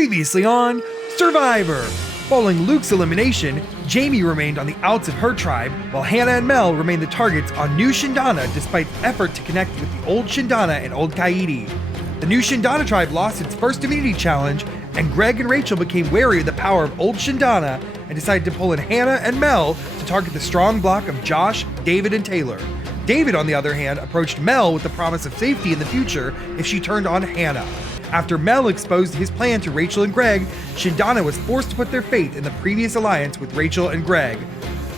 Previously on Survivor. Following Luke's elimination, Jamie remained on the outs of her tribe, while Hannah and Mel remained the targets on New Shindana despite effort to connect with the Old Shindana and Old Kaidi. The New Shindana tribe lost its first immunity challenge, and Greg and Rachel became wary of the power of Old Shindana and decided to pull in Hannah and Mel to target the strong block of Josh, David, and Taylor. David, on the other hand, approached Mel with the promise of safety in the future if she turned on Hannah. After Mel exposed his plan to Rachel and Greg, Shindana was forced to put their faith in the previous alliance with Rachel and Greg.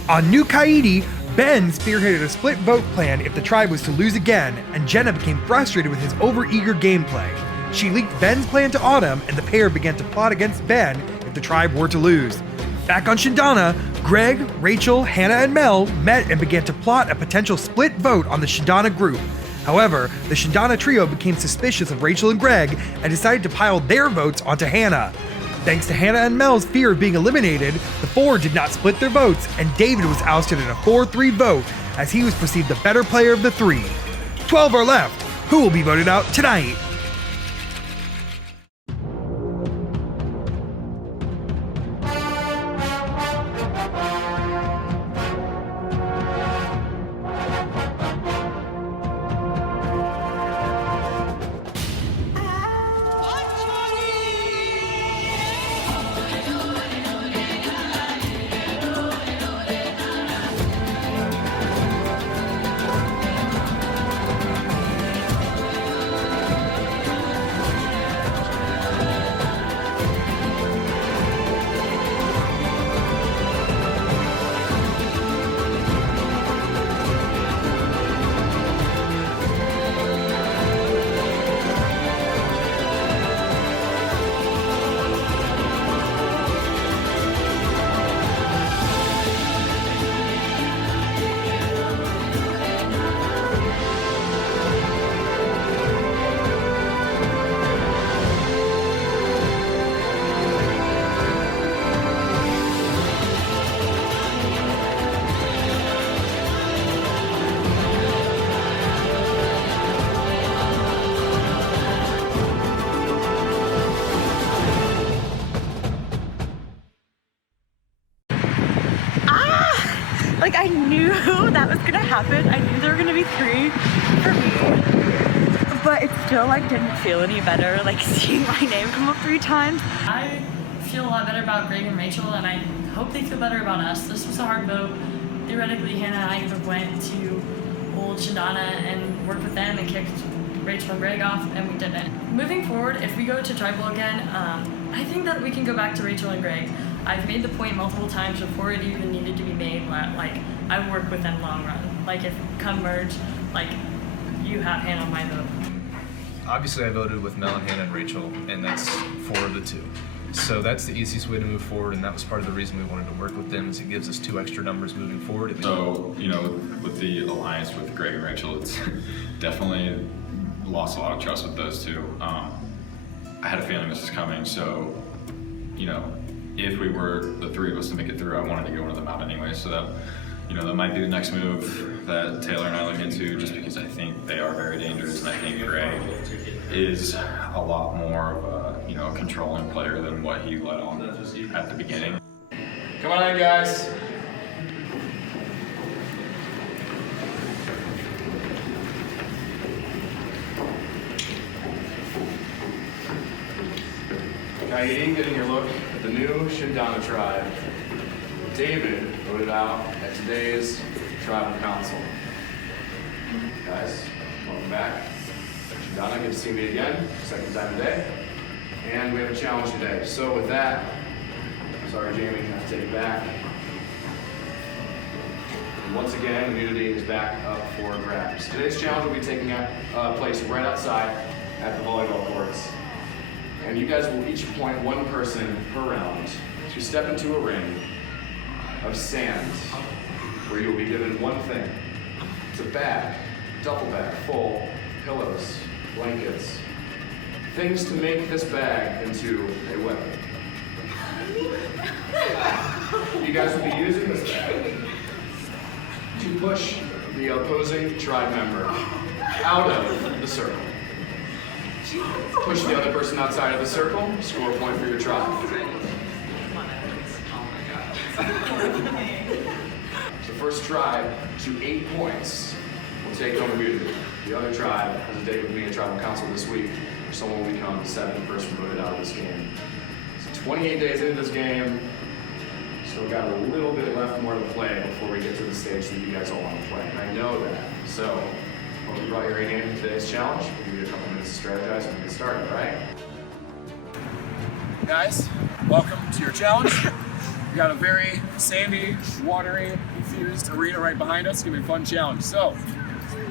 On New Kaidi, Ben spearheaded a split vote plan if the tribe was to lose again, and Jenna became frustrated with his overeager gameplay. She leaked Ben's plan to Autumn, and the pair began to plot against Ben if the tribe were to lose. Back on Shindana, Greg, Rachel, Hannah, and Mel met and began to plot a potential split vote on the Shindana group. However, the Shindana trio became suspicious of Rachel and Greg and decided to pile their votes onto Hannah. Thanks to Hannah and Mel's fear of being eliminated, the four did not split their votes, and David was ousted in a 4-3 vote as he was perceived the better player of the three. 12 are left. Who will be voted out tonight? Like, I knew that was gonna happen. I knew there were gonna be 3 for me, but it still like didn't feel any better, like seeing my name come up 3 times. I feel a lot better about Greg and Rachel, and I hope they feel better about us. This was a hard vote. Theoretically, Hannah and I could have went to Old Shindana and worked with them and kicked Rachel and Greg off, and we didn't. Moving forward, if we go to Tribal again, I think that we can go back to Rachel and Greg. I've made the point multiple times before it even needed to be made, like, I would work with them long run. Like, if come merge, like, you have Hannah on my vote. Obviously I voted with Mel and Hannah and Rachel, and that's 4 of the 2. So that's the easiest way to move forward, and that was part of the reason we wanted to work with them, is it gives us 2 extra numbers moving forward. So, you know, with the alliance with Greg and Rachel, it's definitely lost a lot of trust with those 2. I had a feeling this was coming, so, you know, if we were the 3 of us to make it through, I wanted to get one of them out anyway, so that, you know, that might be the next move that Taylor and I look into, just because I think they are very dangerous, and I think Greg is a lot more of a, you know, a controlling player than what he let on at the beginning. Come on in, guys. Kaidi getting your look at the new Shindana tribe. David voted out at today's tribal council. Guys, welcome back. Shindana, good to see me again, second time today. And we have a challenge today. So with that, sorry Jamie, I have to take it back. And once again, immunity is back up for grabs. Today's challenge will be taking place right outside at the volleyball courts. And you guys will each appoint 1 person per round to step into a ring of sand where you will be given 1 thing. It's a bag, duffel bag, full of pillows, blankets, things to make this bag into a weapon. You guys will be using this bag to push the opposing tribe member out of the circle. push the other person outside of the circle, score a point for your tribe. The first tribe to 8 points will take home immunity. The other tribe has a date with me in tribal council this week, where someone will become the 7th person voted out of this game. So 28 days into this game, still got a little bit left more to play before we get to the stage that you guys all want to play. And I know that. So, hope you brought your A game to today's challenge. We'll give you a couple minutes to strategize and get started, all right? Guys, welcome to your challenge. We got a very sandy, watery, confused arena right behind us. It's gonna be a fun challenge. So,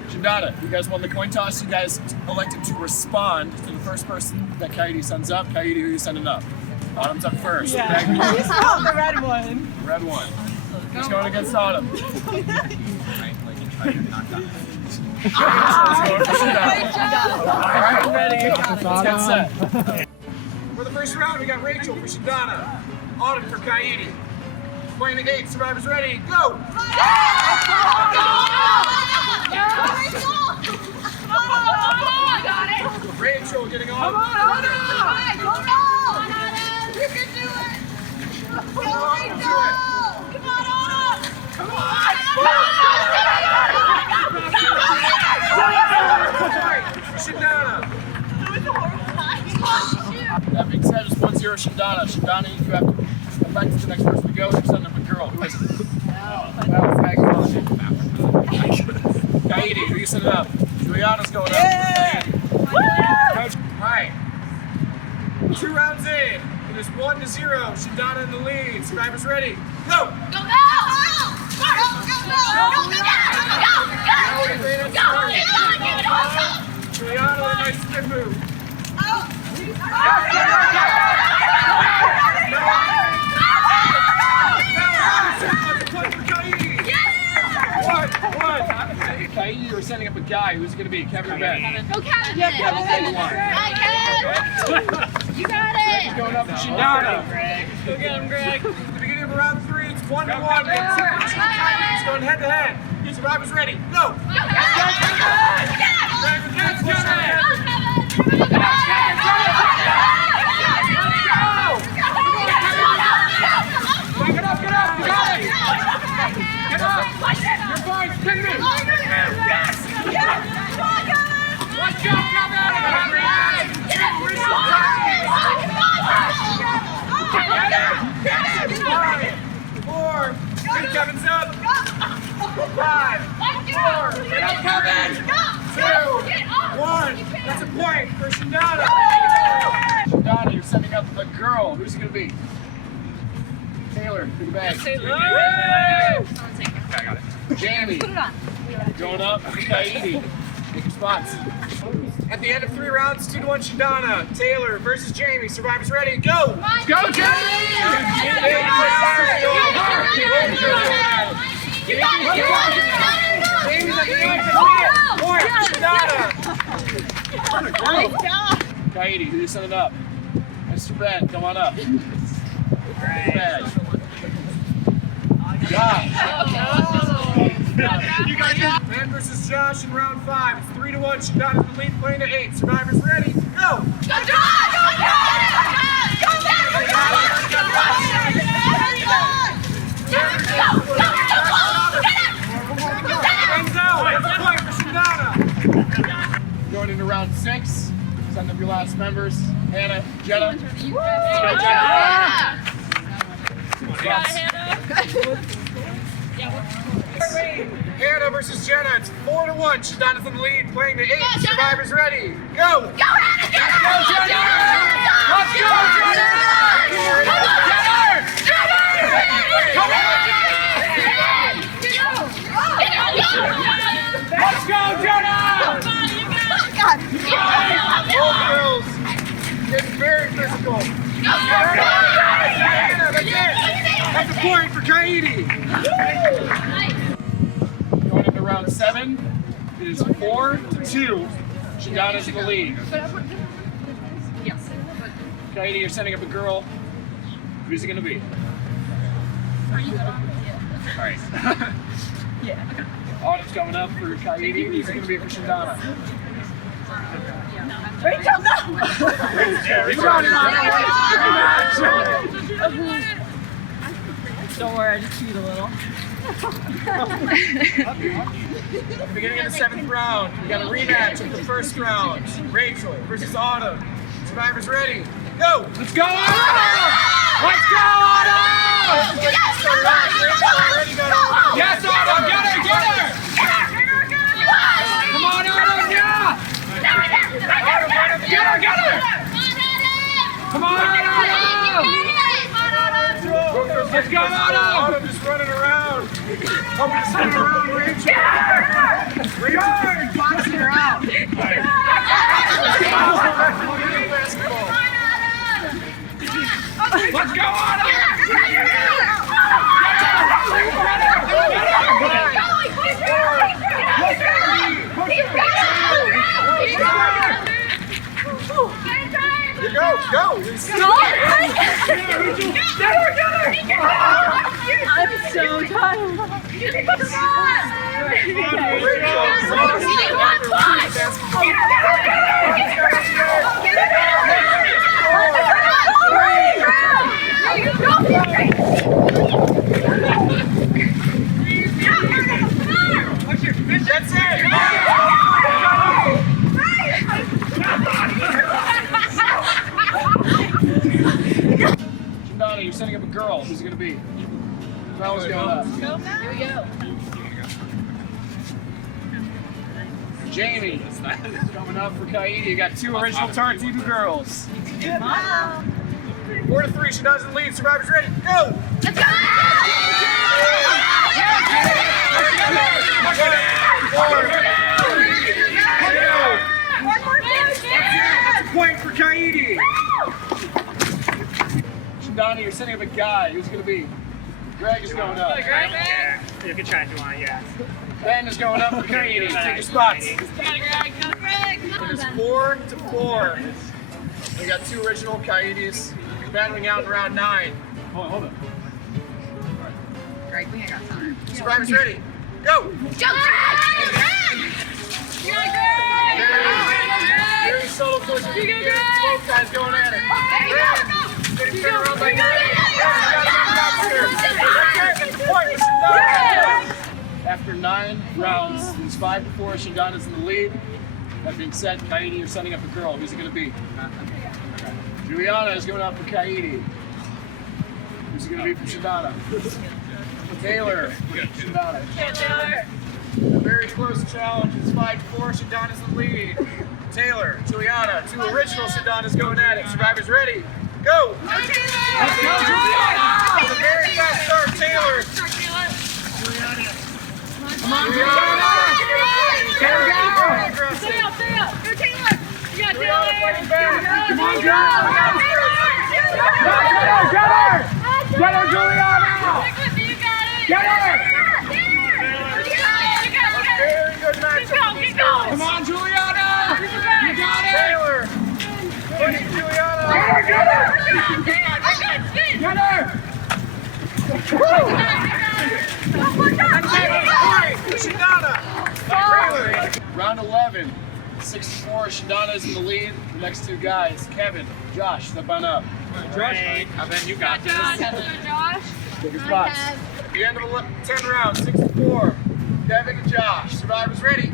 Shindana, you guys won the coin toss. You guys elected to respond to the first person that Kaidi sends up. Kaidi, who are you sending up? Autumn's up first. Yeah. The red one. Red one. Who's going against Autumn? Let's go for Shindana. All right, ready. Let's get set. For the first round, we got Rachel for Shindana, Autumn for Kaidi. Playing the 8, survivors ready, go! Rachel getting on. Come on, Autumn! You can do it! Go, Rachel! Come on, Autumn! Come on! Shindana. That being said, it's 1-0 Shindana. Shindana, you have to elect the next person to go. You're sending up a girl. Who is it? Kaidi, who you sending up? Juliana's going up. Coach, right. 2 rounds in. It is 1-0. Shindana in the lead. Survivors ready. Go! Juliana with a nice spin move. Kaidi, you're sending up a guy. Who's it going to be? Kevin or Ben? Go, Kevin! Yeah, Kevin. Right, Kevin! You got it! Going up for Shindana. Go get him, Greg. At the beginning of round 3, it's 1-1. It's going head to head. Survivors ready. Go! Kevin's up. 5, 4, get up, Kevin. 2, 1. That's a point for Shindana. Shindana, you're sending up a girl. Who's it going to be? Taylor, take it back. Taylor. I got it. Jamie. Going up. Kaidi. Take your spots. At the end of 3 rounds, 2-1 Shindana. Taylor versus Jamie. Survivors ready. Go! Go, Jamie! Jamie's at the end. Point, Shindana. Kaidi, who you sending up? Mr. Ben, come on up. Ben. Josh. Ben versus Josh in round 5. It's 3-1. Shindana's the lead, playing to 8. Survivors ready. Go! Go, Josh! Go, Going into round 6. Send up your last members. Hannah, Jenna. Hannah versus Jenna. It's 4-1. Shindana's in the lead, playing to 8. Survivors ready. Go! Go, Hannah! Let's go, Jenna! Let's go, Jenna! Let's go, Jenna! Both girls getting very physical. That's a point for Kaidi. Going into round 7, it is 4-2. Shindana's in the lead. Kaidi, you're sending up a girl. Who's it going to be? All right. Autumn's coming up for Kaidi. Who's it going to be for Shindana? Rachel, no! You got it on. Don't worry, I just cheat a little. Beginning of the 7th round, we got a rematch of the first round. Rachel versus Autumn. Survivors ready? Go! Let's go, Autumn! Let's go, Autumn! Yes, Yes, Autumn! Get her! Get her! Come on, Autumn! Yeah! Autumn, get her! Get her! Come on, Autumn! Let's go, Autumn! Autumn just running around. Autumn just running around, Rachel. Rachel, boxing her out. Let's go, Autumn! Go, go! I'm so tired. That's it! Shindana, you're setting up a girl. Who's it going to be? Bella's going up. Here we go. Jamie is coming up for Kaidi. You got 2 original Tartibu girls. 4-3, she doesn't lead. Survivors ready? Go! Let's go! One more That's a point for Kaidi. Shindana, you're setting up a guy. Who's it going to be? Greg is going up. You can try if you want, yeah. Ben is going up for Kaidi. Take your spots. It is 4-4. We got 2 original Kaidis battling out in round 9. Hold on. Greg, we ain't got time. Survivors ready? Go! Very subtle choice. Both guys going at it. Getting turned around by After 9 rounds, it's 5-4. Shindana's in the lead. That being said, Kaidi, you're setting up a girl. Who's it going to be? Juliana is going up for Kaidi. Who's it going to be for Shindana? Taylor. Shindana. A very close challenge. It's 5-4. Shindana's in the lead. Taylor, Juliana, 2 original Shindana's going at it. Survivors ready? Go! Let's go, Juliana! It's a very fast start, Taylor. Come on, Juliana! There we go! Stay up! Go, Taylor! You got Juliana fighting back. Come on, Juliana! Get her! Get her, Juliana! Get her! Very good match. Come on, Juliana! You got it! Taylor! Pushing Juliana! Get her! Get her! Shindana! Taylor! Round 11. 6-4. Shindana is in the lead. The next 2 guys, Kevin, Josh, step on up. Josh, and then you got this. Josh. Take your spots. The end of 10 rounds, 6-4. Kevin and Josh. Survivors ready?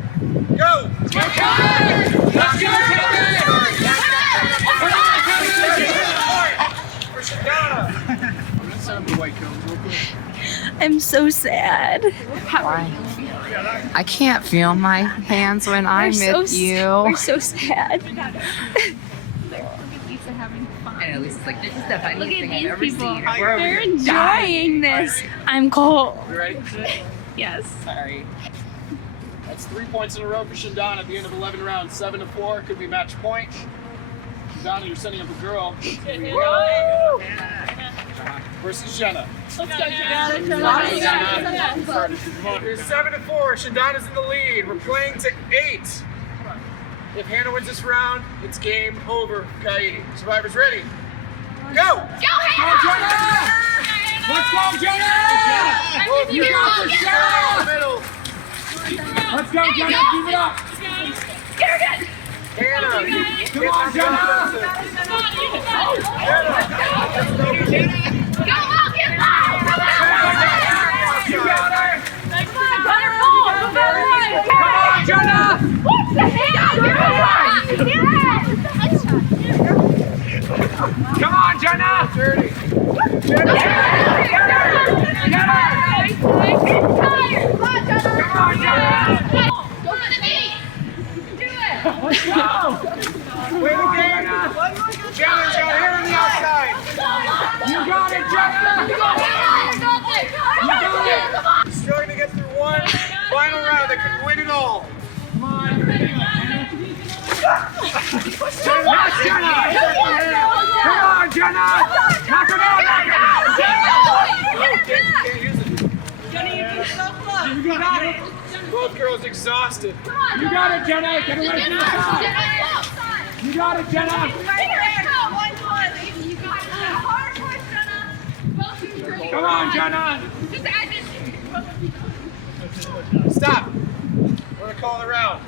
Go! Let's go, Kevin! Let's go, Kevin! For Shindana. I'm gonna send him the white cones real quick. I'm so sad. Why? I can't feel my hands when I'm with you. We're so sad. I know, Lisa's like, this is the funniest thing I've ever seen. They're enjoying this. I'm cold. You ready? Yes. Sorry. That's 3 points in a row for Shindana at the end of 11 rounds. 7-4 could be match point. Shindana, you're setting up a girl. Versus Jenna. Let's go, Jenna. Here's 7-4. Shindana's in the lead. We're playing to 8. If Hannah wins this round, it's game over for Kaidi. Survivors ready? Go! Go, Hannah! Let's go, Jenna! You got this, Jenna! Middle. Let's go, Jenna. Keep it up. Get her good! Come on, Jenna! You got her! Come on, Jenna! Dirty. Jenna! Get her! Come on, Jenna! Go for the knee! Do it! Let's go! Wait again! Jenna's got hair on the outside! You got it, Jenna! You got it! Struggling to get through one final round that could win it all. Come on! Yes, Jenna! Come on, Jenna! Knock her down! Can't use it. You got it! Both girls exhausted. You got it, Jenna! Get away from the side! You got it, Jenna! Come on, Jenna! Stop! We're gonna call the round.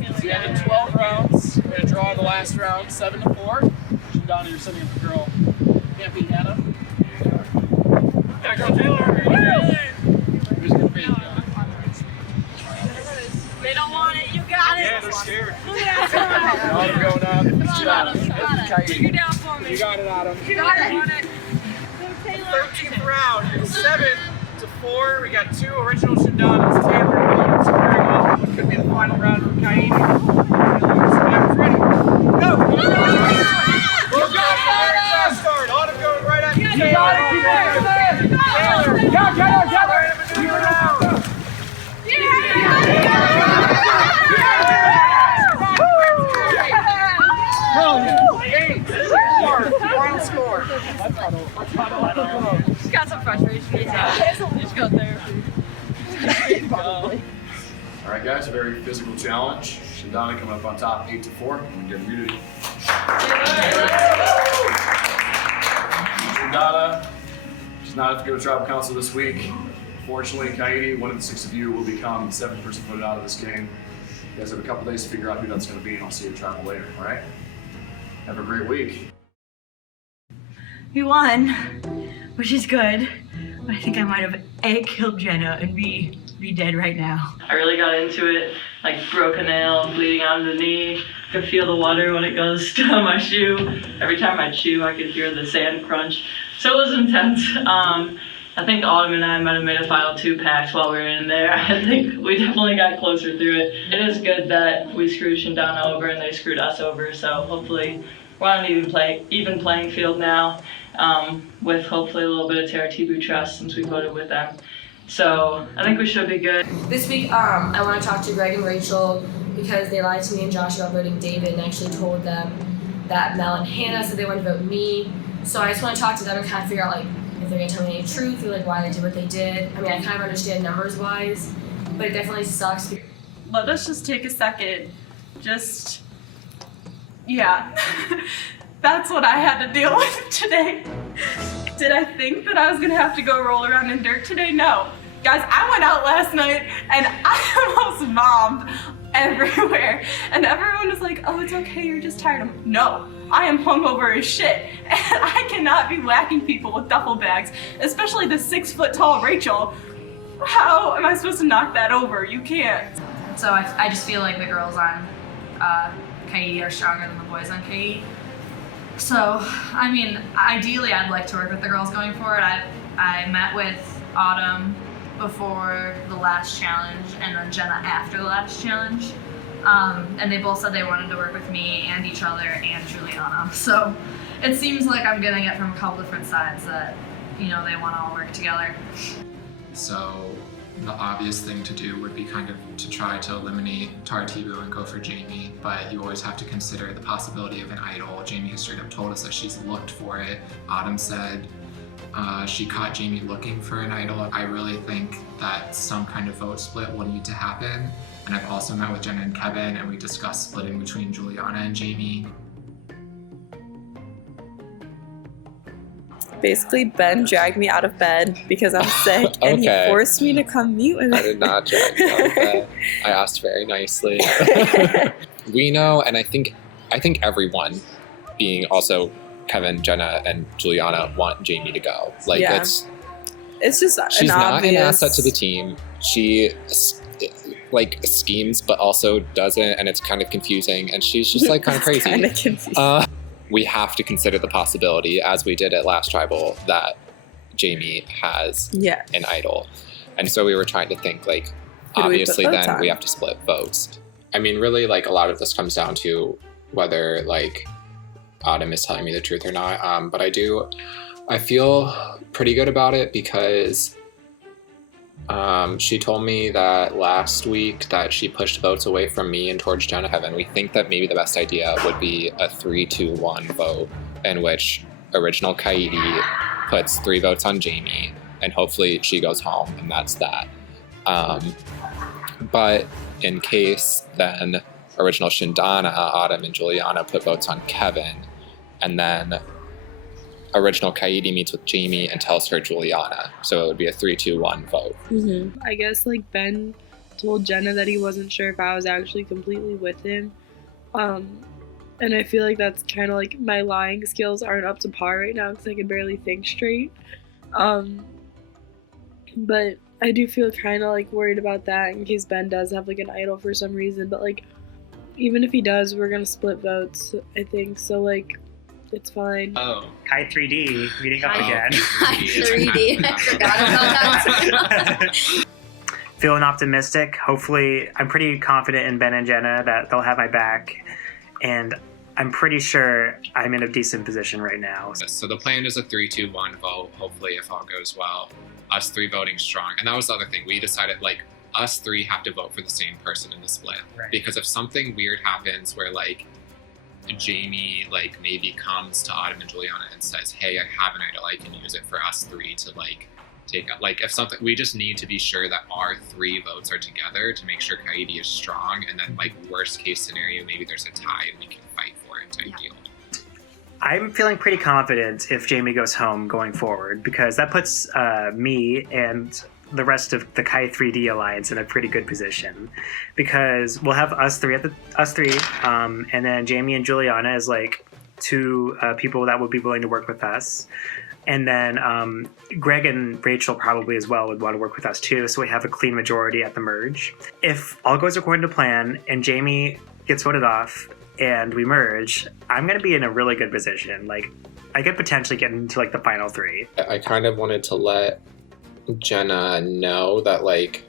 It's the end of 12 rounds. We're gonna draw the last round, 7-4. Donna, you're setting up the girl. Can't beat Hannah. Yeah, girl Taylor! Who's gonna beat Hannah? They don't want it. You got it. Yeah, they're scared. Yeah. Autumn going up. Come on, Autumn. You got it. Take her down for me. You got it, Autumn. You got it. 13th round, 7-4. We got two original Shindanas, Taylor and Autumn squaring off. What could be the final round for Kaini. Ready? Go! Go, start. Autumn going right at you. You got it. Taylor. Go, get her. You are down. Final score. She's got some frustration. She's got therapy. All right, guys, a very physical challenge. Shindana coming up on top, 8-4. We get immunity. Shindana, she's not have to go to tribal council this week. Fortunately, Kaidi, one of the 6 of you, will become the 7th person voted out of this game. You guys have a couple days to figure out who that's going to be, and I'll see you at tribal later. All right? Have a great week. We won, which is good. But I think I might have A, killed Jenna and B, be dead right now. I really got into it, like broke a nail, bleeding out of the knee. I could feel the water when it goes down my shoe. Every time I chew, I could hear the sand crunch. So it was intense. I think Autumn and I might have made a final 2 packs while we were in there. I think we definitely got closer through it. It is good that we screwed Shindana over and they screwed us over, so hopefully we're on an even playing field now, with hopefully a little bit of Teratibu trust since we voted with them. So I think we should be good. This week, I want to talk to Greg and Rachel because they lied to me and Josh about voting David and actually told them that Mel and Hannah said they wanted to vote me. So I just want to talk to them and kind of figure out like if they're going to tell me any truth or like why they did what they did. I mean, I kind of understand numbers-wise, but it definitely sucks. Let us just take a second. Yeah. That's what I had to deal with today. Did I think that I was gonna have to go roll around in dirt today? No. Guys, I went out last night and I almost bombed everywhere. And everyone was like, oh, it's okay, you're just tired. No, I am hungover as shit. And I cannot be whacking people with duffel bags, especially the 6-foot-tall Rachel. How am I supposed to knock that over? You can't. So I just feel like the girls on KE are stronger than the boys on KE. So, I mean, ideally I'd like to work with the girls going forward. I met with Autumn before the last challenge and then Jenna after the last challenge. And they both said they wanted to work with me and each other and Juliana. So it seems like I'm getting it from a couple different sides that, you know, they want to all work together. So the obvious thing to do would be kind of to try to eliminate Taratibu and go for Jamie, but you always have to consider the possibility of an idol. Jamie has straight up told us that she's looked for it. Autumn said she caught Jamie looking for an idol. I really think that some kind of vote split will need to happen. And I've also met with Jenna and Kevin and we discussed splitting between Juliana and Jamie. Basically, Ben dragged me out of bed because I'm sick, and he forced me to come meet with him. I did not drag you out of bed. I asked very nicely. we know, and I think everyone, being also Kevin, Jenna, and Juliana, want Jamie to go. Like, it's just she's not an asset to the team. She like schemes but also doesn't, and it's kind of confusing, and she's just like kind of crazy. Kind of confusing. We have to consider the possibility, as we did at last tribal, that Jamie has an idol. And so we were trying to think, like, obviously then we have to split votes. I mean, really, like, a lot of this comes down to whether, like, Autumn is telling me the truth or not. But I feel pretty good about it because she told me that last week that she pushed votes away from me and towards Jenna Heaven. We think that maybe the best idea would be a 3-2-1 vote in which original Kaidi puts 3 votes on Jamie, and hopefully she goes home, and that's that. But in case then original Shindana, Autumn, and Juliana put votes on Kevin, and then original Kaidi meets with Jamie and tells her Juliana. So it would be a 3-2-1 vote. Mm-hmm. I guess like Ben told Jenna that he wasn't sure if I was actually completely with him. And I feel like that's kind of like my lying skills aren't up to par right now because I can barely think straight. But I do feel kind of like worried about that in case Ben does have like an idol for some reason. But like, even if he does, we're gonna split votes, I think. So like, it's fine. Oh, Kai 3D meeting up again. Kai 3D, I forgot about that. Feeling optimistic. Hopefully, I'm pretty confident in Ben and Jenna that they'll have my back, and I'm pretty sure I'm in a decent position right now. So the plan is a 3-2-1 vote. Hopefully, if all goes well, us 3 voting strong. And that was the other thing. We decided, like, us 3 have to vote for the same person in the split. Right. Because if something weird happens where, like, Jamie, like, maybe comes to Autumn and Juliana and says, hey, I have an idol, I can use it for us 3 to, like, take up. Like, if something, we just need to be sure that our 3 votes are together to make sure Kaidi is strong, and then, like, worst case scenario, maybe there's a tie and we can fight for it type deal. I'm feeling pretty confident if Jamie goes home going forward, because that puts me and the rest of the Kai 3D alliance in a pretty good position, because we'll have us three, and then Jamie and Juliana as like 2 people that would be willing to work with us, and then Greg and Rachel probably as well would want to work with us too, so we have a clean majority at the merge. If all goes according to plan and Jamie gets voted off and we merge, I'm going to be in a really good position. Like, I could potentially get into like the final 3. I kind of wanted to let Jenna know that, like,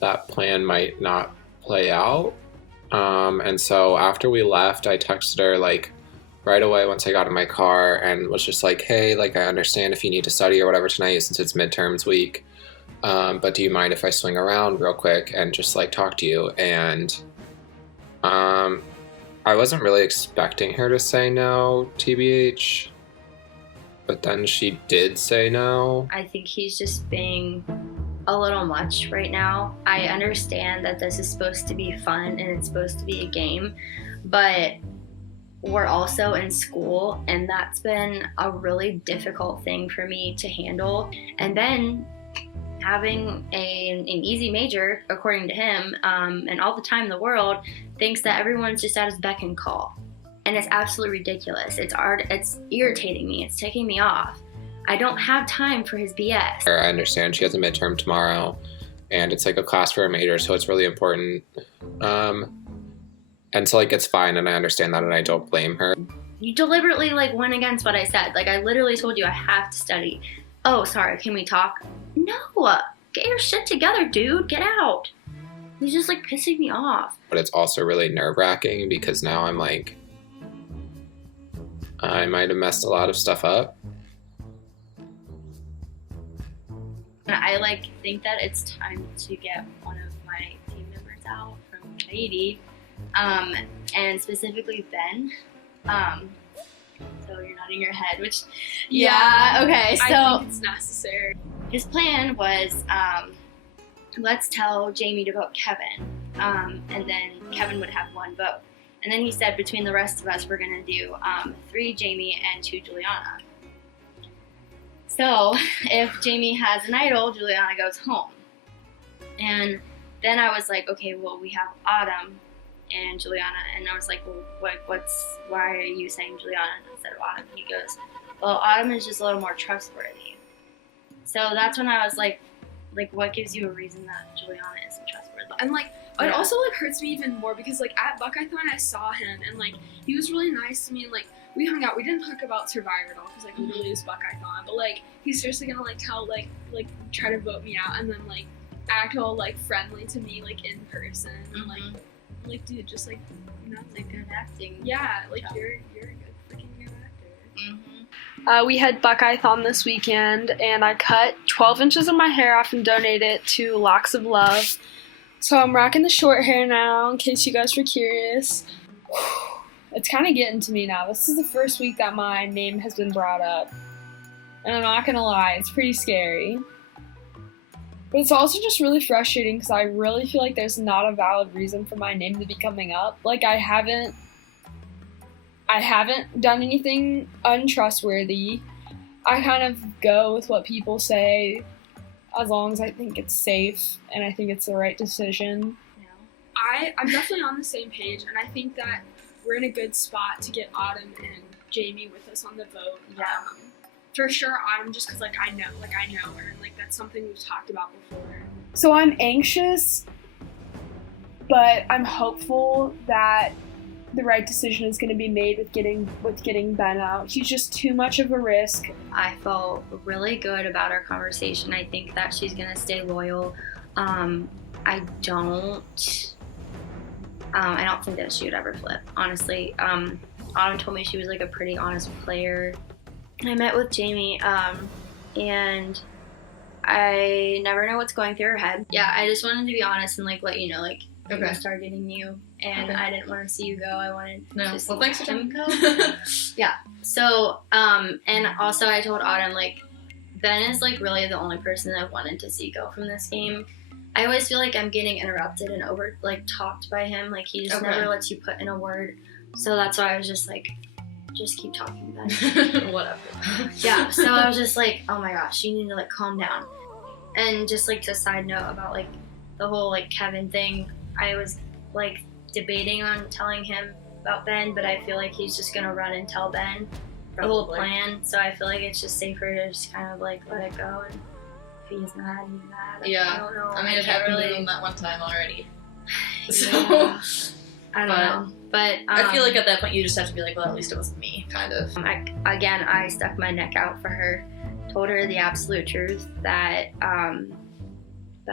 that plan might not play out. And so after we left, I texted her, like, right away once I got in my car and was just like, hey, like, I understand if you need to study or whatever tonight since it's midterms week. But do you mind if I swing around real quick and just, like, talk to you? And I wasn't really expecting her to say no, TBH. But then she did say no. I think he's just being a little much right now. I understand that this is supposed to be fun and it's supposed to be a game, but we're also in school, and that's been a really difficult thing for me to handle. And then having an easy major, according to him, and all the time in the world, thinks that everyone's just at his beck and call. And it's absolutely ridiculous. It's irritating me. It's taking me off. I don't have time for his BS. I understand she has a midterm tomorrow, and it's like a class for a major, so it's really important. And so, like, it's fine, and I understand that, and I don't blame her. You deliberately, like, went against what I said. Like, I literally told you I have to study. Oh, sorry, can we talk? No, get your shit together, dude. Get out. He's just, like, pissing me off. But it's also really nerve-wracking because now I'm like, I might have messed a lot of stuff up. I, like, think that it's time to get one of my team members out from Kaidi, and specifically Ben. So you're nodding your head, which, yeah, okay, so. I think it's necessary. His plan was, let's tell Jamie to vote Kevin, and then Kevin would have 1 vote. And then he said between the rest of us, we're gonna do 3 Jamie and 2 Juliana. So if Jamie has an idol, Juliana goes home. And then I was like, okay, well, we have Autumn and Juliana. And I was like, well, why are you saying Juliana instead of Autumn? He goes, well, Autumn is just a little more trustworthy. So that's when I was like, what gives you a reason that Juliana isn't trustworthy? And like, it also like hurts me even more because like at Buckathon I saw him and like he was really nice to me and like we hung out. We didn't talk about Survivor at all because like literally it was Buckathon, but like he's seriously gonna like try to vote me out and then like act all like friendly to me like in person and like dude, just like, you know, it's like good acting. Yeah, like you're a good freaking good actor. We had Buckathon this weekend, and I cut 12 inches of my hair off and donated it to Locks of Love. So I'm rocking the short hair now, in case you guys were curious. It's kind of getting to me now. This is the first week that my name has been brought up. And I'm not gonna lie, it's pretty scary. But it's also just really frustrating because I really feel like there's not a valid reason for my name to be coming up. Like, I haven't done anything untrustworthy. I kind of go with what people say as long as I think it's safe and I think it's the right decision. I'm definitely on the same page, and I think that we're in a good spot to get Autumn and Jamie with us on the vote. Yeah. For sure, Autumn, just because I know her, and like that's something we've talked about before. So I'm anxious, but I'm hopeful that the right decision is going to be made with getting Ben out. He's just too much of a risk. I felt really good about our conversation. I think that she's going to stay loyal. I don't think that she would ever flip, honestly. Autumn told me she was like a pretty honest player. I met with Jamie, and I never know what's going through her head. Yeah, I just wanted to be honest and like let you know, like, I'm gonna start getting you, and I didn't want to see you go. I wanted to see thanks for him go. Yeah. So, and also I told Autumn, like, Ben is like really the only person that I wanted to see go from this game. I always feel like I'm getting interrupted and talked by him. Like, he just never lets you put in a word. So that's why I was just like, just keep talking, Ben. Whatever. Yeah. So I was just like, oh my gosh, you need to like calm down. And just like to side note about like the whole like Kevin thing, I was like debating on telling him about Ben, but I feel like he's just gonna run and tell Ben the whole plan. So I feel like it's just safer to just kind of like let it go, and if he's mad, he's mad. Yeah. I don't know. I mean, it happened to him that one time already. So yeah. I don't know. But I feel like at that point you just have to be like, well, at least it wasn't me, kind of. I stuck my neck out for her, told her the absolute truth that Ben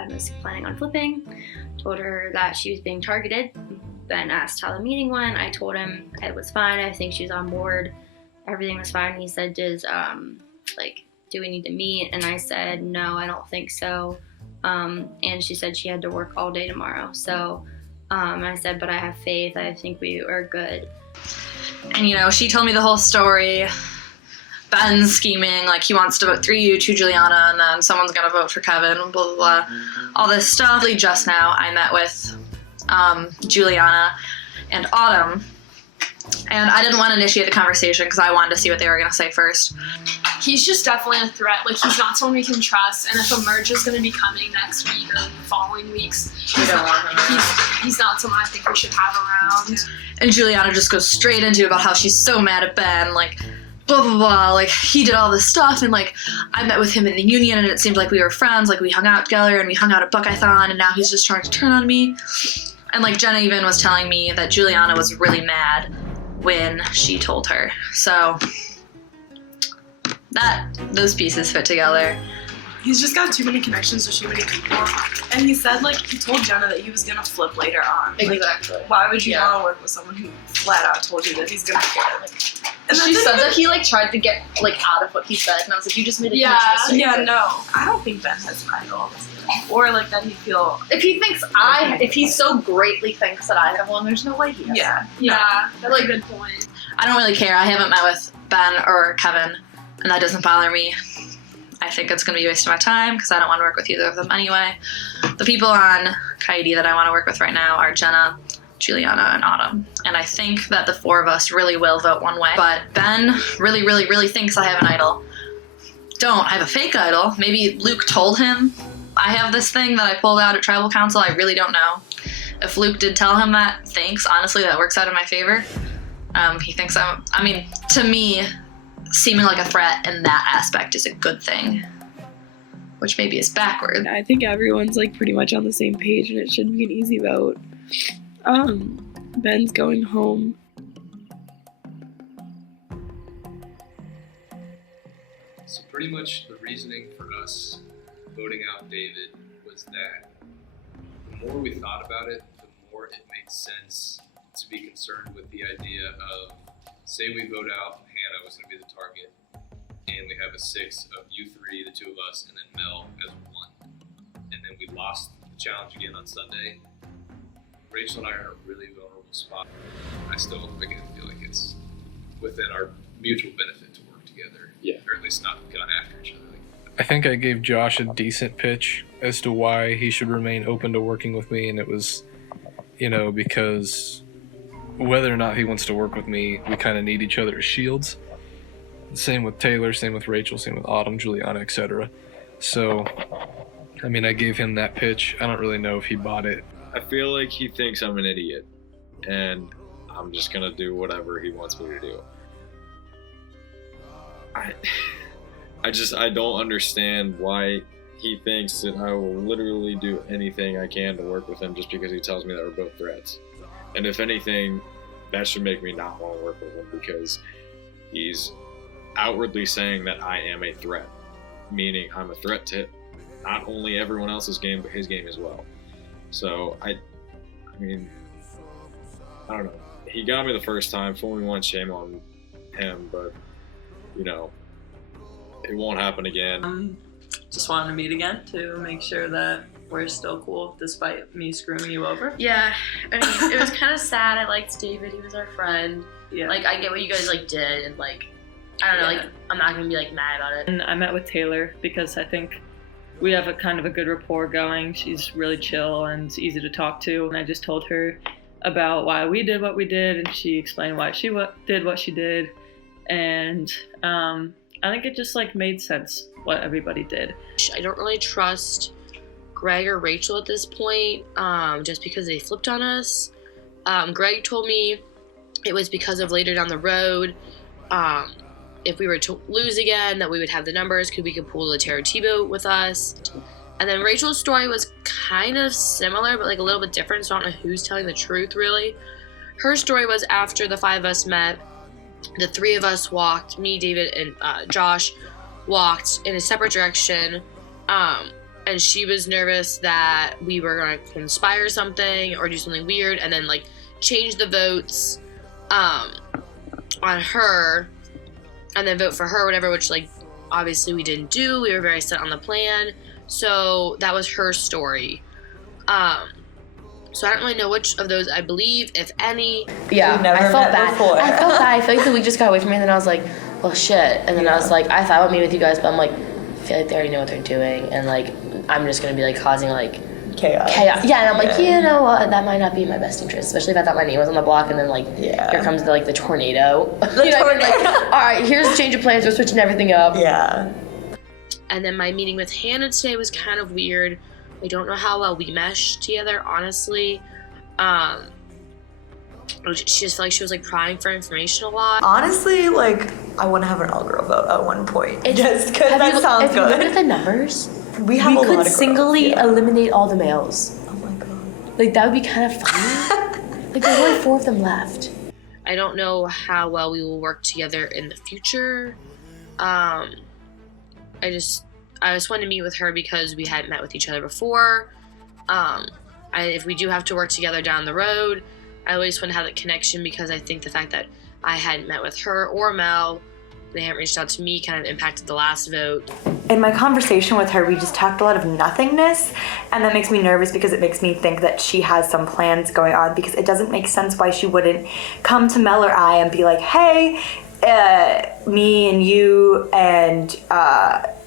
was planning on flipping, told her that she was being targeted. Ben asked how the meeting went. I told him it was fine. I think she's on board. Everything was fine. He said, do we need to meet? And I said, no, I don't think so. And she said she had to work all day tomorrow. So I said, but I have faith. I think we are good. And, you know, she told me the whole story. Ben's scheming, like he wants to vote through you to Juliana, and then someone's gonna vote for Kevin, blah, blah, blah. All this stuff. Just now, I met with Juliana and Autumn, and I didn't want to initiate the conversation because I wanted to see what they were gonna say first. He's just definitely a threat. Like, he's not someone we can trust, and if a merge is going to be coming next week or the following weeks, he's not someone I think we should have around. And Juliana just goes straight into about how she's so mad at Ben, like, blah, blah, blah, like, he did all this stuff, and, like, I met with him in the union, and it seemed like we were friends, like, we hung out together, and we hung out at Buckathon, and now he's just trying to turn on me. And, like, Jenna even was telling me that Juliana was really mad when she told her. So those pieces fit together. He's just got too many connections with too many people. And he said, like, he told Jenna that he was going to flip later on. Exactly. Like, why would you want to work with someone who flat out told you that he's going to get it? Like, And she said that he, like, tried to get, like, out of what he said. And I was like, you just made a huge mistake. No. I don't think Ben has an idol. Or, like, then he'd feel... If he so greatly thinks that I have one, there's no way he has one. Yeah, that's like, a good point. I don't really care. I haven't met with Ben or Kevin, and that doesn't bother me. I think it's going to be a waste of my time because I don't want to work with either of them anyway. The people on Coyote that I want to work with right now are Jenna, Juliana, and Autumn. And I think that the four of us really will vote one way. But Ben really, really, really thinks I have an idol. I have a fake idol. Maybe Luke told him I have this thing that I pulled out at Tribal Council. I really don't know. if Luke did tell him that, thanks. Honestly, that works out in my favor. He thinks to me, seeming like a threat in that aspect is a good thing, which maybe is backward. I think everyone's like pretty much on the same page, and it should be an easy vote. Ben's going home. So pretty much the reasoning for us voting out David was that the more we thought about it, the more it made sense to be concerned with the idea of, say we vote out Hannah was going to be the target, and we have a 6 of you 3, the 2 of us, and then Mel as 1. And then we lost the challenge again on Sunday. Rachel and I are in a really vulnerable spot. I still again feel like it's within our mutual benefit to work together. Yeah. Or at least not gun after each other. I think I gave Josh a decent pitch as to why he should remain open to working with me, and it was, because whether or not he wants to work with me, we kind of need each other as shields. Same with Taylor, same with Rachel, same with Autumn, Juliana, etc. So, I gave him that pitch. I don't really know if he bought it. I feel like he thinks I'm an idiot, and I'm just gonna do whatever he wants me to do. I don't understand why he thinks that I will literally do anything I can to work with him just because he tells me that we're both threats. And if anything, that should make me not want to work with him, because he's outwardly saying that I am a threat, meaning I'm a threat to not only everyone else's game, but his game as well. So, I don't know. He got me the first time, fool me once, shame on him, but, it won't happen again. Just wanted to meet again to make sure that we're still cool despite me screwing you over. Yeah, it was kind of sad. I liked David. He was our friend. Yeah. I get what you guys did, and I don't know, I'm not gonna be mad about it. And I met with Taylor because I think we have a kind of a good rapport going. She's really chill and easy to talk to. And I just told her about why we did what we did, and she explained why she did what she did. And I think it just made sense what everybody did. I don't really trust Greg or Rachel at this point, just because they flipped on us. Greg told me it was because of later down the road, if we were to lose again, that we would have the numbers because we could pull the Tara T-boat with us. And then Rachel's story was kind of similar, but a little bit different, so I don't know who's telling the truth really. Her story was after the 5 of us met, the 3 of us walked, me, David, and Josh walked in a separate direction, and she was nervous that we were going to conspire something or do something weird and then change the votes on her and then vote for her, whatever, which obviously we didn't do. We were very set on the plan, so that was her story. So I don't really know which of those I believe, if any. Yeah, I felt bad. Before. I felt bad. I feel like the week just got away from me, and then I was like, well, shit. And then I was like, I thought I would meet with you guys, but I'm I feel like they already know what they're doing, and I'm just gonna be causing chaos. Yeah, and I'm you know what? That might not be in my best interest, especially if I thought my name was on the block, and then here comes the tornado. The tornado. All right, here's a change of plans. We're switching everything up. Yeah. And then my meeting with Hannah today was kind of weird. I don't know how well we meshed together, honestly. She just felt like she was prying for information a lot. Honestly, I want to have an all-girl vote at one point. Just because that sounds good. If you look at the numbers, we have a lot of girls. could singly eliminate all the males. Oh my god. That would be kind of funny. There's only 4 of them left. I don't know how well we will work together in the future. I just wanted to meet with her because we hadn't met with each other before. If we do have to work together down the road, I always want to have that connection because I think the fact that I hadn't met with her or Mel, they hadn't reached out to me, kind of impacted the last vote. In my conversation with her, we just talked a lot of nothingness, and that makes me nervous because it makes me think that she has some plans going on, because it doesn't make sense why she wouldn't come to Mel or I and be like, hey, me and you and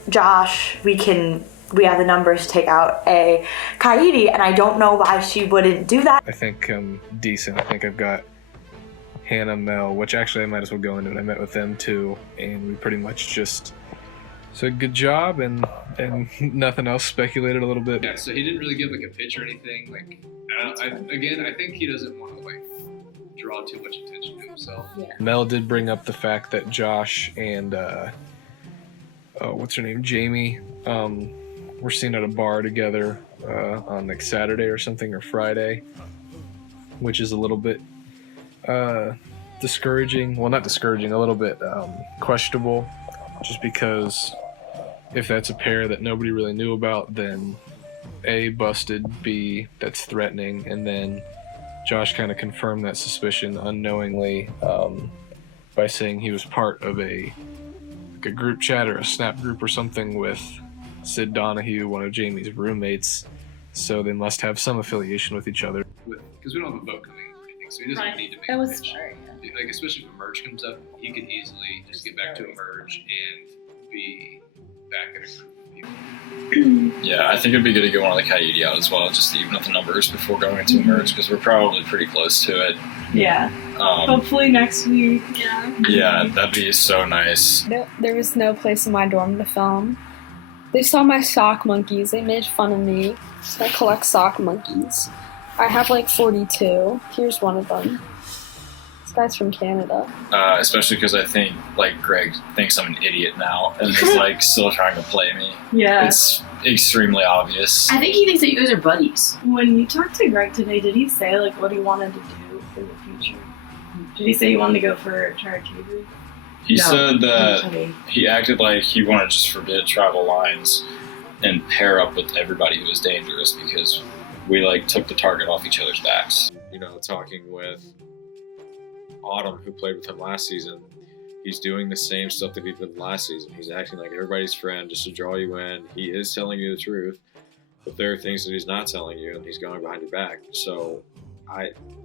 Josh, we have the numbers to take out a Kaidi, and I don't know why she wouldn't do that. I think I'm decent. I think I've got Hannah, Mel, which actually I might as well go into it. I met with them too, and we pretty much just So good job, and nothing else speculated a little bit. Yeah, so he didn't really give like a pitch or anything. Like, I think he doesn't want to like draw too much attention to himself. Yeah. Mel did bring up the fact that Josh and what's her name, Jamie, were seen at a bar together on like Saturday or something, or Friday, which is a little bit discouraging. Well, not discouraging, a little bit questionable, just because if that's a pair that nobody really knew about, then A, busted, B, that's threatening, and then Josh kind of confirmed that suspicion unknowingly by saying he was part of a group chat or a snap group or something with Sid Donohue, one of Jamie's roommates, so they must have some affiliation with each other. Because we don't have a vote coming up or anything, so he doesn't need to make a pitch. Like, especially if a merge comes up, he could easily just get back to a merge and be back in a group of people. Yeah, I think it'd be good to get one of the Coyote out as well, just to even up the numbers before going into a merge, because we're probably pretty close to it. Yeah. Hopefully next week. Yeah, that'd be so nice. There was no place in my dorm to film. They saw my sock monkeys. They made fun of me. I collect sock monkeys. I have like 42. Here's one of them. This guy's from Canada. Especially because I think like Greg thinks I'm an idiot now and is like still trying to play me. Yeah. It's extremely obvious. I think he thinks that you guys are buddies. When you talked to Greg today, did he say like what he wanted to do for the future? Did he say he wanted to go for Taratibu? He said that he acted like he wanted to just forget travel lines and pair up with everybody who was dangerous, because we like took the target off each other's backs. You know, talking with Autumn, who played with him last season, he's doing the same stuff that he did last season. He's acting like everybody's friend just to draw you in. He is telling you the truth, but there are things that he's not telling you, and he's going behind your back. So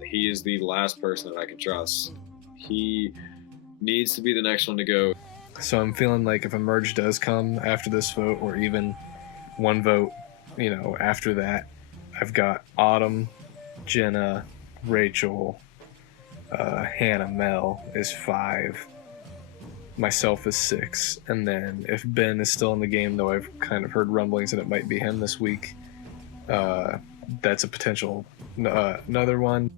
he is the last person that I can trust. He needs to be the next one to go. So I'm feeling like if a merge does come after this vote, or even one vote, after that, I've got Autumn, Jenna, Rachel, Hannah, Mel is 5, myself is 6, and then if Ben is still in the game, though I've kind of heard rumblings that it might be him this week, that's a potential another one.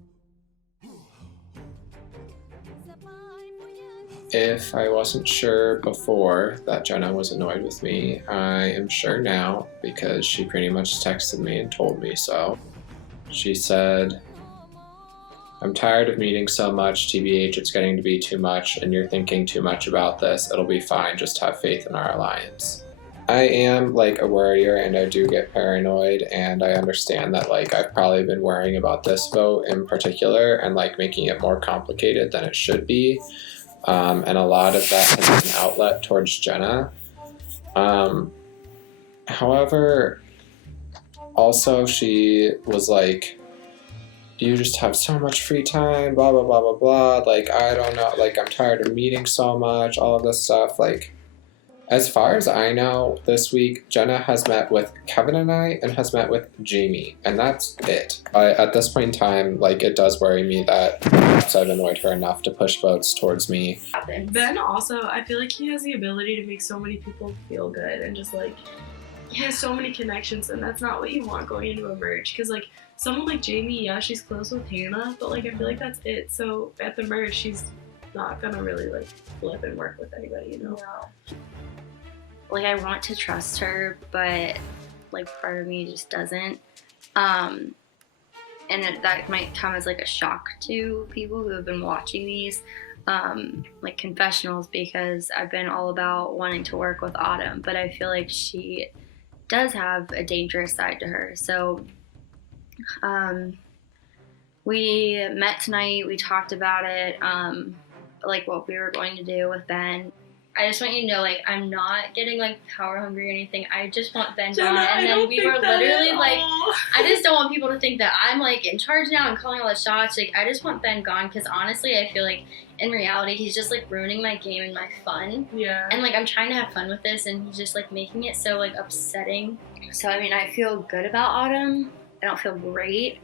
If I wasn't sure before that Jenna was annoyed with me, I am sure now, because she pretty much texted me and told me so. She said, "I'm tired of meeting so much, TBH, it's getting to be too much, and you're thinking too much about this. It'll be fine, just have faith in our alliance." I am like a worrier, and I do get paranoid, and I understand that like I've probably been worrying about this vote in particular and like making it more complicated than it should be. And a lot of that has been an outlet towards Jenna. However, also she was like, "You just have so much free time, blah, blah, blah, blah, blah. Like, I don't know, like, I'm tired of meeting so much, all of this stuff." Like, as far as I know, this week, Jenna has met with Kevin and I and has met with Jamie, and that's it. At this point in time, like, it does worry me that perhaps I've annoyed her enough to push votes towards me. Ben also, I feel like he has the ability to make so many people feel good, and just like, he has so many connections, and that's not what you want going into a merge. Because like, someone like Jamie, yeah, she's close with Hannah, but like, I feel like that's it. So at the merge, she's not gonna really like flip and work with anybody, No. Like, I want to trust her, but like part of me just doesn't. And that might come as like a shock to people who have been watching these like confessionals, because I've been all about wanting to work with Autumn, but I feel like she does have a dangerous side to her. So we met tonight, we talked about it, like what we were going to do with Ben. I just want you to know, like, I'm not getting, like, power hungry or anything. I just want Ben gone. And then we were literally, like, I just don't want people to think that I'm, like, in charge now and calling all the shots. Like, I just want Ben gone, because honestly, I feel like in reality, he's just, like, ruining my game and my fun. Yeah. And, like, I'm trying to have fun with this, and he's just, like, making it so, like, upsetting. So, I mean, I feel good about Autumn. I don't feel great.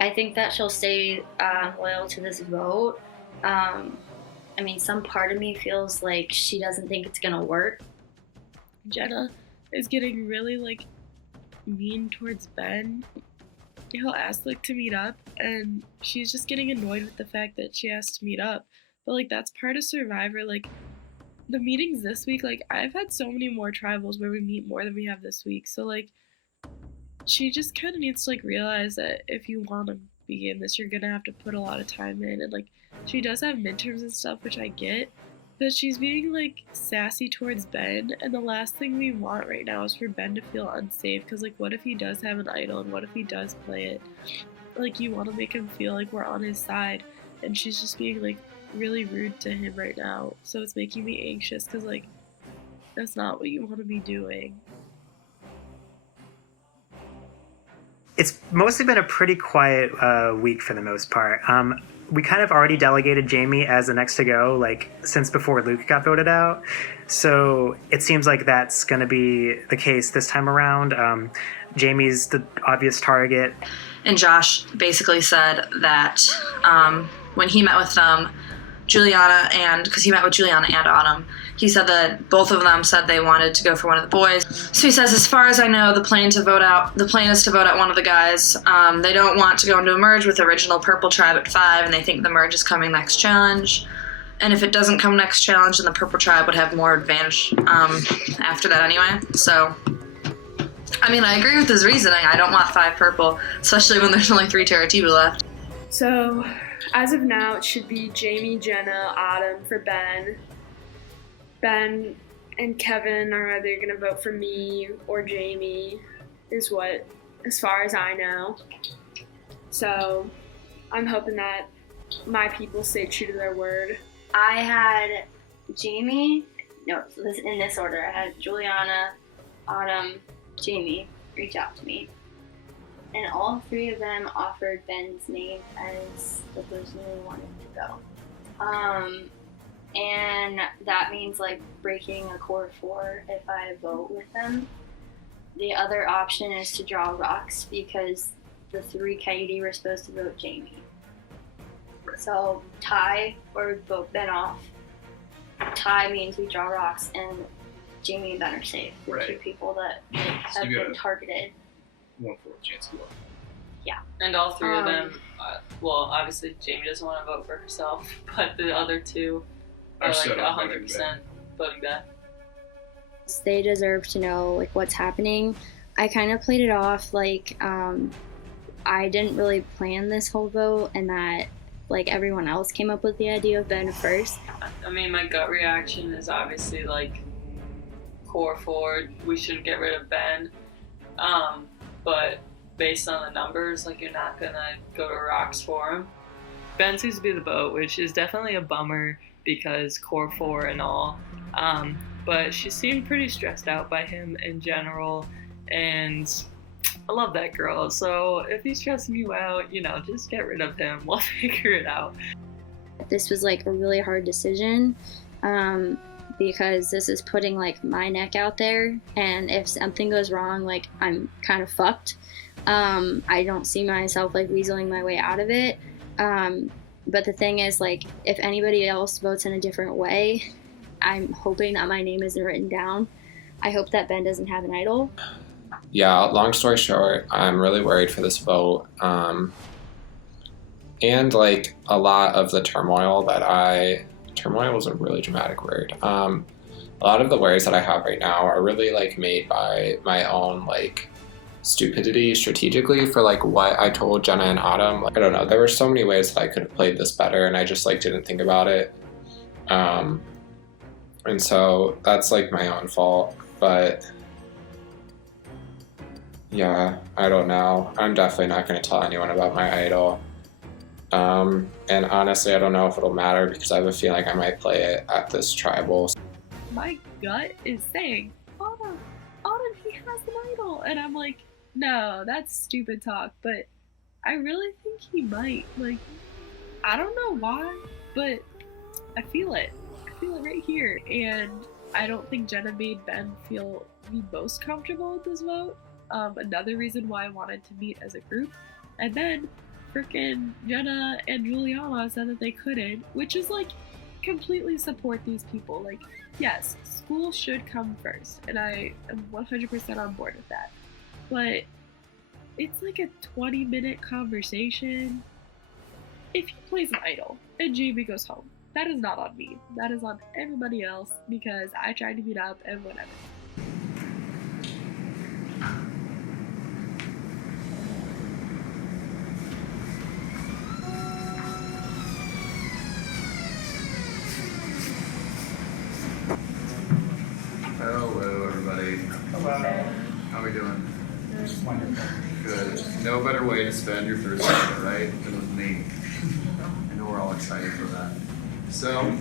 I think that she'll stay loyal to this vote. I mean, some part of me feels like she doesn't think it's gonna work. Jenna is getting really like mean towards Ben. He'll ask like to meet up, and she's just getting annoyed with the fact that she has to meet up. But like that's part of Survivor. Like the meetings this week, like I've had so many more tribals where we meet more than we have this week. So like she just kind of needs to like realize that if you want to be in this, you're gonna have to put a lot of time in. And like she does have midterms and stuff, which I get, but she's being like sassy towards Ben, and the last thing we want right now is for Ben to feel unsafe, because like what if he does have an idol, and what if he does play it? Like you want to make him feel like we're on his side, and she's just being like really rude to him right now, so it's making me anxious, because like that's not what you want to be doing. It's mostly been a pretty quiet week for the most part. We kind of already delegated Jamie as the next to go, like since before Luke got voted out. So it seems like that's going to be the case this time around. Jamie's the obvious target. And Josh basically said that when he met with Juliana, and because he met with Juliana and Autumn, he said that both of them said they wanted to go for one of the boys. So he says, as far as I know, the plan is to vote out one of the guys. They don't want to go into a merge with original Purple Tribe at 5, and they think the merge is coming next challenge. And if it doesn't come next challenge, then the Purple Tribe would have more advantage after that anyway. So, I mean, I agree with his reasoning. I don't want 5 purple, especially when there's only 3 Teratibu left. So, as of now, it should be Jamie, Jenna, Autumn for Ben. Ben and Kevin are either going to vote for me or Jamie, is what, as far as I know. So I'm hoping that my people stay true to their word. I had Jamie, in this order. I had Juliana, Autumn, Jamie reach out to me. And all 3 of them offered Ben's name as the person they wanted to go. And that means like breaking a core 4 if I vote with them. The other option is to draw rocks, because the 3 Kaidi were supposed to vote Jamie. So tie or vote Ben off. Tie means we draw rocks, and Jamie and Ben are safe. The 2 people that have been targeted. 1/4 chance to go. Yeah. And all 3 of them, well, obviously Jamie doesn't want to vote for herself, but the other 2 are like 100% voting Ben. They deserve to know like what's happening. I kind of played it off like I didn't really plan this whole vote, and that like everyone else came up with the idea of Ben first. I mean, my gut reaction is obviously like core 4, we shouldn't get rid of Ben. But based on the numbers, like you're not gonna go to rocks for him. Ben seems to be the vote, which is definitely a bummer because core 4 and all. But she seemed pretty stressed out by him in general, and I love that girl. So if he's stressing you out, just get rid of him. We'll figure it out. This was like a really hard decision because this is putting like my neck out there, and if something goes wrong, like I'm kind of fucked. I don't see myself like weaseling my way out of it. But the thing is, like, if anybody else votes in a different way, I'm hoping that my name isn't written down. I hope that Ben doesn't have an idol. Yeah, long story short, I'm really worried for this vote. And like a lot of the turmoil turmoil was a really dramatic word. A lot of the worries that I have right now are really like made by my own like stupidity strategically for like what I told Jenna and Autumn. Like, I don't know, there were so many ways that I could have played this better, and I just like didn't think about it. And so that's like my own fault, but yeah, I don't know. I'm definitely not going to tell anyone about my idol. And honestly, I don't know if it'll matter because I have a feeling I might play it at this tribal. My gut is saying, Autumn, he has an idol. And I'm like, no, that's stupid talk. But I really think he might. Like, I don't know why, but I feel it. I feel it right here. And I don't think Jenna made Ben feel the most comfortable with this vote. Another reason why I wanted to meet as a group. And then freaking Jenna and Juliana said that they couldn't, which is like completely support these people. Like, yes, school should come first, and I am 100% on board with that. But it's like a 20-minute conversation. If he plays an idol and Jamie goes home, that is not on me. That is on everybody else because I tried to meet up and whatever. Hello, everybody. Hello. How we doing? Wonderful. Good. No better way to spend your Thursday, right, than with me. I know we're all excited for that. So,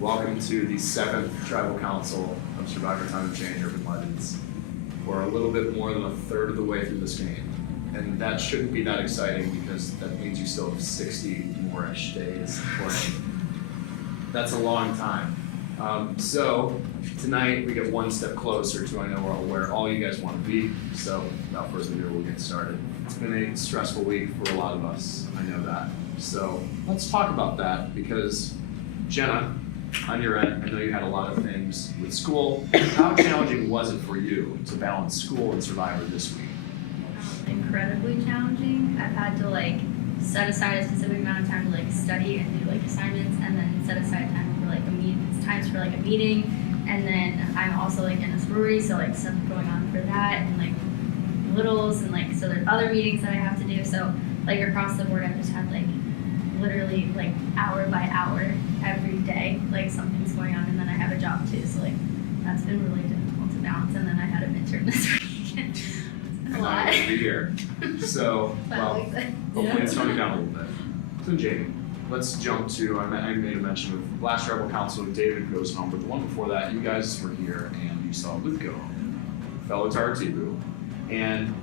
welcome to the 7th Tribal Council of Survivor Time and Change Urban Legends. We're a little bit more than a third of the way through this game. And that shouldn't be that exciting because that means you still have 60 more-ish days to play. That's a long time. So tonight we get one step closer to I know where all you guys want to be. So without further ado, we'll get started. It's been a stressful week for a lot of us. I know that. So let's talk about that because Jenna, on your end, I know you had a lot of things with school. How challenging was it for you to balance school and Survivor this week? Incredibly challenging. I've had to set aside a specific amount of time to study and do assignments, and then set aside time for a meeting, and then I'm also in a sorority, so stuff going on for that, and littles, and so there's other meetings that I have to do. So across the board, I've just had literally hour by hour every day, something's going on, and then I have a job too. So that's been really difficult to balance. And then I had a midterm this week. And I'm going to be here. So, well, hopefully it's toning down a little bit. So Jamie, let's jump to, I made a mention of last Tribal Council, David goes home, but the one before that, you guys were here and you saw Luke go home, fellow Taratibu. And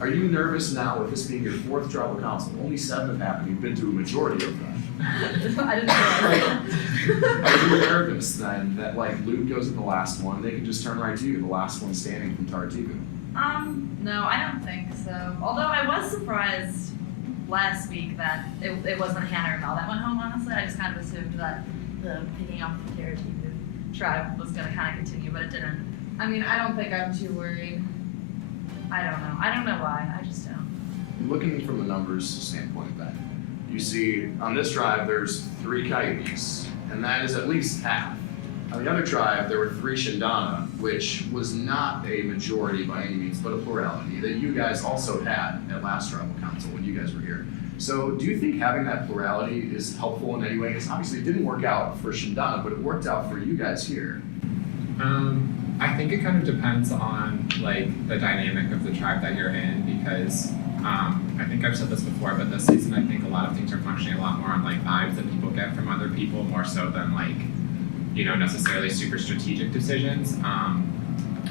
are you nervous now with this being your 4th Tribal Council? Only 7 have happened, you've been to a majority of them. I didn't realize Are you nervous then that Luke goes in the last one, they can just turn right to you, the last one standing from Taratibu? No, I don't think so. Although I was surprised last week that it wasn't Hannah or Mel that went home, honestly. I just kind of assumed that the picking up the Taratibu tribe was going to kind of continue, but it didn't. I mean, I don't think I'm too worried. I don't know. I don't know why. I just don't. Looking from the numbers standpoint then, you see on this tribe there's 3 Coyotes, and that is at least half. On the other tribe, there were 3 Shindana, which was not a majority by any means, but a plurality that you guys also had at last Tribal Council when you guys were here. So do you think having that plurality is helpful in any way? Because obviously it didn't work out for Shindana, but it worked out for you guys here. I think it kind of depends on the dynamic of the tribe that you're in, because I think I've said this before, but this season I think a lot of things are functioning a lot more on vibes that people get from other people, more so than necessarily super strategic decisions.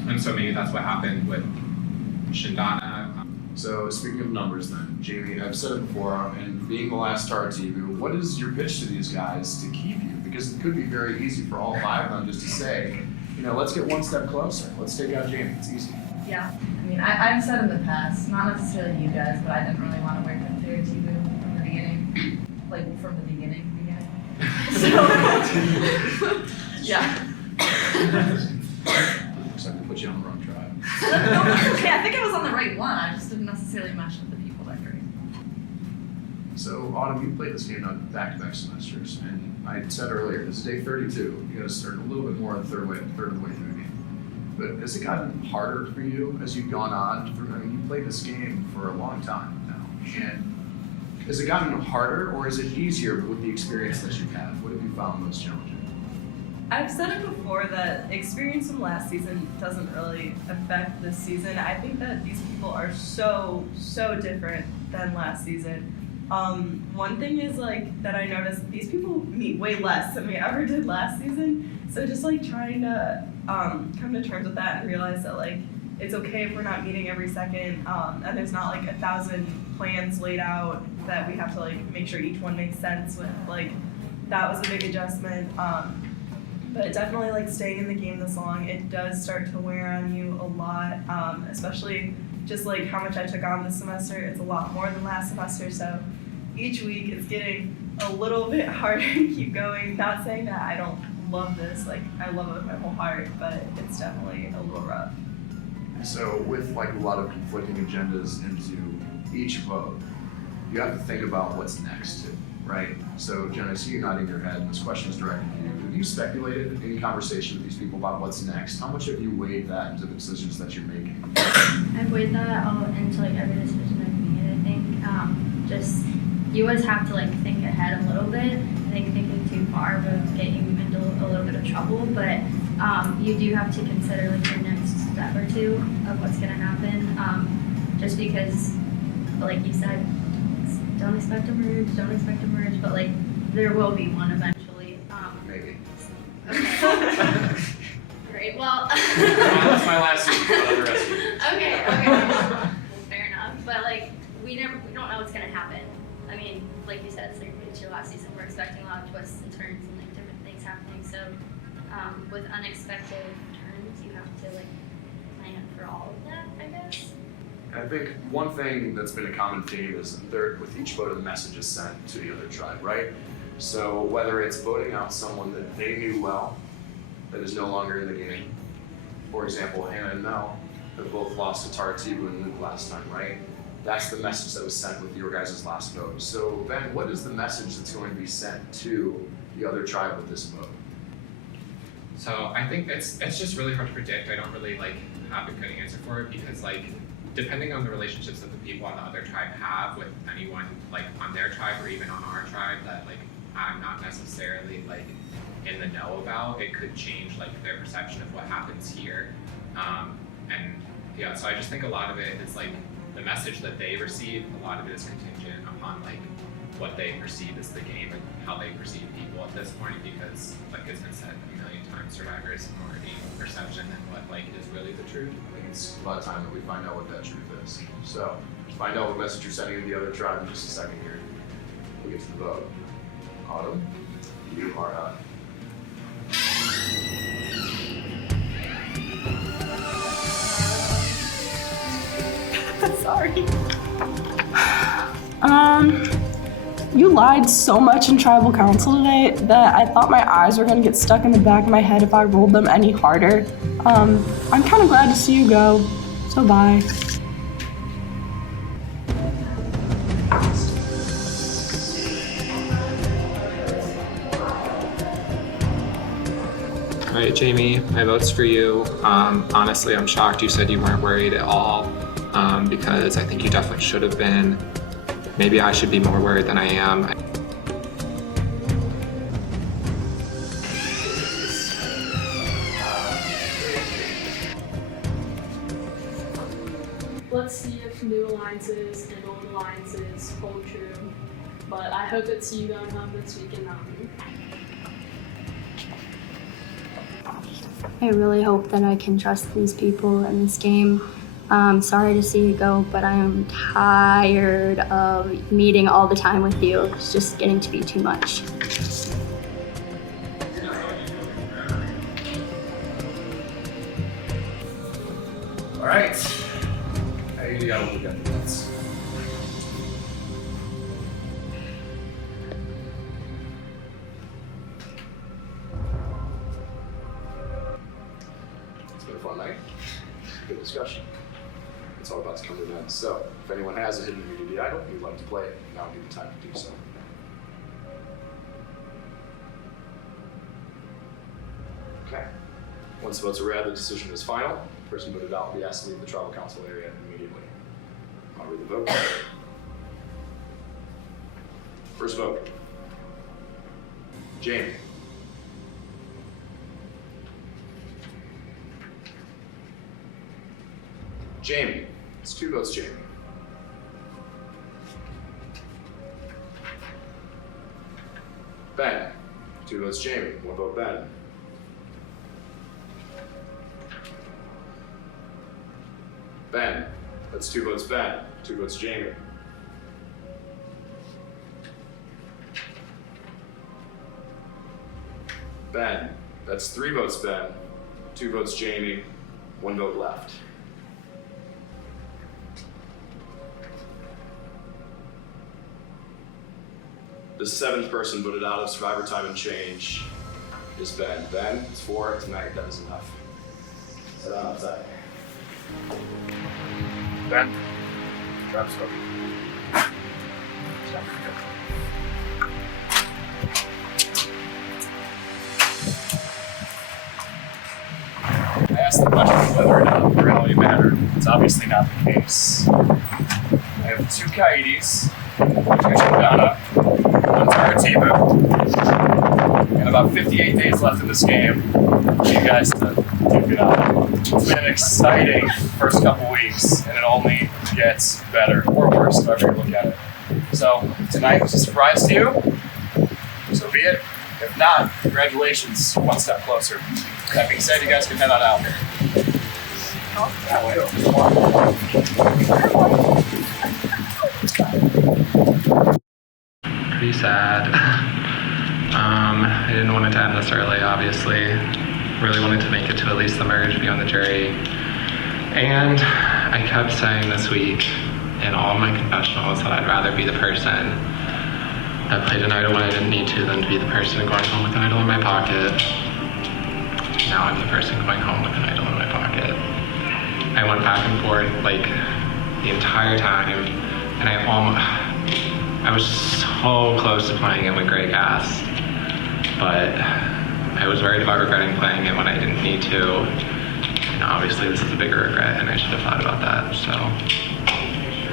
And so maybe that's what happened with Shindana. So speaking of numbers then, Jamie, I've said it before, and being the last Taratibu, what is your pitch to these guys to keep you? Because it could be very easy for all 5 of them just to say, let's get one step closer. Let's take out Jamie, it's easy. Yeah. I mean, I've said in the past, not necessarily you guys, but I didn't really want to work with Taratibu from the beginning. From the beginning. So, yeah. Looks like we put you on the wrong tribe. No, that's okay. I think I was on the right one. I just didn't necessarily mesh with the people that great. So, Autumn, you played this game on back-to-back semesters, and I said earlier, this is day 32. You guys started a little bit more than a third of the way through the game. But has it gotten harder for you as you've gone on? You played this game for a long time now, and has it gotten harder, or is it easier with the experience that you've had? What have you found most challenging? I've said it before that experience from last season doesn't really affect this season. I think that these people are so different than last season. One thing is that I noticed these people meet way less than we ever did last season. So just trying to come to terms with that and realize that it's okay if we're not meeting every second, and there's not 1,000 plans laid out that we have to make sure each one makes sense with. That was a big adjustment. But definitely staying in the game this long, it does start to wear on you a lot, especially just how much I took on this semester. It's a lot more than last semester, so each week it's getting a little bit harder to keep going. Not saying that I don't love this, like I love it with my whole heart, but it's definitely a little rough. So with like a lot of conflicting agendas into each vote, you have to think about what's next too, right? So Jen, I see you nodding your head, and this question is directed to you. Have you speculated in any conversation with these people about what's next? How much have you weighed that into the decisions that you're making? I've weighed that all into like every decision I've made. I think just you always have to like think ahead a little bit. I think thinking too far would get you into a little bit of trouble, but you do have to consider like your next step or two of what's gonna happen. Just because, like you said, don't expect a merge, but like there will be one eventually. Maybe. Okay. Great. Well. That's my last season. For the rest of you. Okay. Fair enough. But like we don't know what's gonna happen. I mean, like you said, it's your last season. We're expecting a lot of twists and turns and like different things happening. So with unexpected turns, you have to like plan for all of that, I guess. I think one thing that's been a common theme is with each vote, the message is sent to the other tribe, right? So whether it's voting out someone that they knew well, that is no longer in the game. For example, Hannah and Mel have both lost to Taratibu and Luke last time, right? That's the message that was sent with your guys' last vote. So Ben, what is the message that's going to be sent to the other tribe with this vote? So I think it's just really hard to predict. I don't really like have a good answer for it because like depending on the relationships that the people on the other tribe have with anyone like on their tribe or even on our tribe that like I'm not necessarily like in the know about, it could change like their perception of what happens here. And yeah, so I just think a lot of it is like the message that they receive, a lot of it is contingent upon like what they perceive as the game and how they perceive people at this point, because like it's been said a million times, Survivor is more a perception than what like is really the truth. I think it's about time that we find out what that truth is. So find out what message you're sending to the other tribe in just a second here. We'll get to the vote. Autumn, you are up. Sorry. You lied so much in tribal council today that I thought my eyes were gonna get stuck in the back of my head if I rolled them any harder. I'm kind of glad to see you go, so bye. All right, Jamie, my vote's for you. Honestly, I'm shocked you said you weren't worried at all because I think you definitely should have been. Maybe I should be more worried than I am. Let's see if new alliances and old alliances hold true. But I hope it's you going home this week and not me. I really hope that I can trust these people in this game. Sorry to see you go, but I am tired of meeting all the time with you. It's just getting to be too much. All right. Hey, you gotta look at the notes. It's been a fun night. Good discussion. It's all about to come to an end. So, if anyone has a hidden immunity idol and you'd like to play it, now would be the time to do so. Okay. Once votes are read, the decision is final. The person voted out will be asked to leave the tribal council area immediately. I'll read the vote. First vote. Jamie. Jamie. It's 2 votes, Jamie. Ben. 2 votes, Jamie. 1 vote, Ben. Ben. That's 2 votes, Ben. 2 votes, Jamie. Ben. That's 3 votes, Ben. 2 votes, Jamie. 1 vote left. The 7th person voted out of Survivor Time and Change is Ben. Ben, it's 4 tonight. That is enough. Sit down outside. Ben, grab stuff. I asked the question whether or not morality mattered. It's obviously not the case. I have 2 Coyotes, 2 Shindana, 1 Taratibu, and about 58 days left in this game for you guys to duke it out. It's been an exciting first couple weeks, and it only gets better, or worse, however you look at it. So, tonight was a surprise to you, so be it. If not, congratulations, one step closer. That being said, you guys can head on out. Pretty sad. I didn't want it to end this early, obviously. Really wanted to make it to at least the merge, be on the jury. And I kept saying this week in all my confessionals that I'd rather be the person that played an idol when I didn't need to than to be the person going home with an idol in my pocket. Now I'm the person going home with an idol in my pocket. I went back and forth like the entire time, and I was so close to playing it when Greg asked, but I was worried about regretting playing it when I didn't need to. And obviously this is a bigger regret, and I should have thought about that. So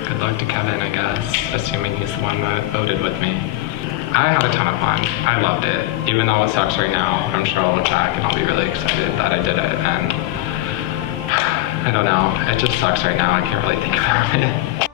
good luck to Kevin, I guess, assuming he's the one that voted with me. I had a ton of fun. I loved it. Even though it sucks right now, I'm sure I'll look back and I'll be really excited that I did it. And I don't know, it just sucks right now. I can't really think about it.